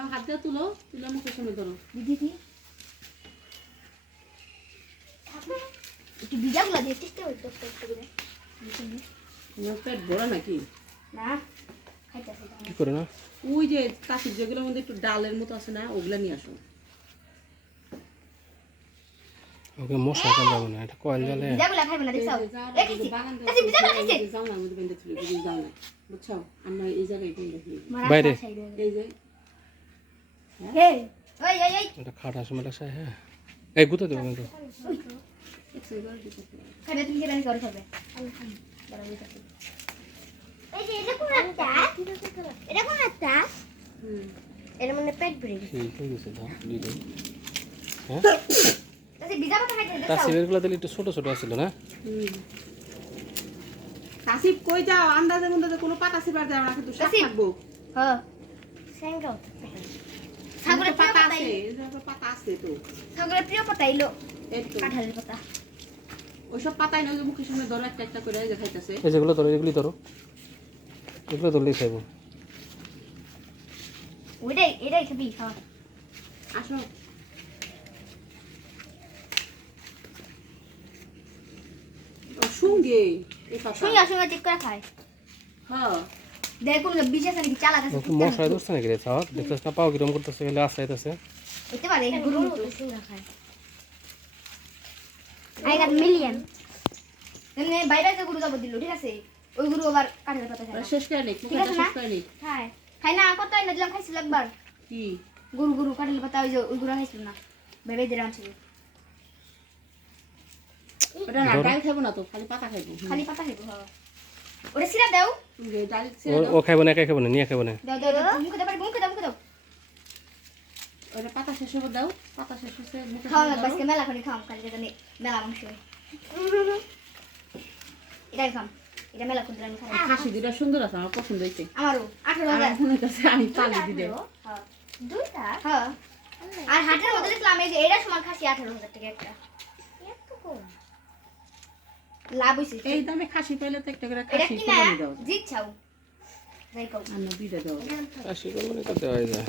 এরকম হাত দিয়ে তুলো, তুলে মুখের সামনে ধরো। দিদি একটু বিজাগুলো দিয়ে চেষ্টা করি একটু করে। তোমার পেট ভরা নাকি? না খাইতেছে কি করে না? ওই যে কাশির যেগুলোর মধ্যে একটু ডালের মতো আছে না, ওগুলা নিয়ে আসো। ওকে মশা কামড়াবে না, এটা কয়েল জালে। বিজাগুলো খাইবে না দেখছো? এই খাইছি কাছে বিজাগুলো খাইছে। যাও না, আমাদের বেঁধে ছিল, যদি যাও না, বুঝছো? আমরা এই জায়গায় বেঁধে রাখি। বাইরে এই যে হে ওই ওই ওই এটা খাটা সময় সাই। হ্যাঁ এই গুতো দেবো কিন্তু খাবে তুমি কেন করে খাবে? এই যে এটা কোন একটা? এটা কোন একটা? এর মধ্যে পেট ভরে গেছে। ঠিক হয়ে গেছে দাও দিয়ে দাও। হ্যাঁ তাতে বিজা পাতা খাইতে তার দেখছো? সিগারেটগুলো দিলে একটু ছোট ছোট আছিল না? কাশিব কই যাও? আন্দাজের মধ্যে কোনো পাতা সিবার যাও না, কিন্তু সাপ কাশিব। থাকবো। হ্যাঁ স্যাঙ্গাও সাগরের পাতা পাতা আছে, এই যে পাতা আছে তো। সাগরের প্রিয় পাতা এলো এই তো। কাঁঠালের পাতা। ওইসব পাতাই না, ওই যে মুখের সামনে ধরো একটা একটা করে, এই যে খাইতেছে। এই যেগুলো ধরো, এগুলি ধরো, এগুলো ধরলেই খাইবো। এটাই খাবি খাওয়া। আসো। সঙ্গে এই পাতা। শুনিয়া শুনিয়া চেক করে খায়। হ্যাঁ, দেখুন বিষ আছে নাকি চালা আছে ওকে মশাই ধরছে নাকি রে? চাওয়া দেখতেছ না পাও কিরম করতেছে, গেলে আসাইতেছে। হইতে পারে গুরু মতো শুনিয়া খায়। I got million এমনি বাইরে যে গুরু যাব দিল ঠিক আছে, ওই গুরু আবার কাঠের পাতা খায়। শেষ করে নিক, ঠিক আছে মুখটা না? শেষ করে নিক। খায় খায় না কত না দিলাম খাইছিল একবার কি? গুরু কাঠের পাতা ওই যে ওই গুরু খাইছিল না ভেবে দিলাম ছিল ওটা না, ডাল খাবো না তো, খালি পাতা খাইবো। খালি পাতা খাইবো। হ্যাঁ ওটা সিরা দাও ডাল ও খাইবো না, একা খাইবো না, নিয়ে খাইবো না। দাও দাও দাও মুখে দাও মুখে দাও ওটা পাতা শেষ হবে, দাও পাতা শেষ হচ্ছে মুখে খাওয়া দাও। বাসকে মেলা করে খাও কালকে জানি মেলা মাংস এটাই খাম এটা মেলা করে আমি খাই। খাসি দুটা সুন্দর আছে, আমার পছন্দ হয়েছে। আমারও 18,000 আমার মনে কাছে আমি পালি দিতে। হ্যাঁ দুইটা হ্যাঁ আর হাটের মধ্যে দেখলাম এই যে এটা সমান খাসি 18,000 টাকা একটা এত কম লাভ হইছে। এই দামে খাসি পাইলে তো একটা করে এটা খাসি কি না কিনে দাও। জিত চাও যাই কও আর না দুইটা দাও। কাশি করবো না তো দেওয়াই যায়।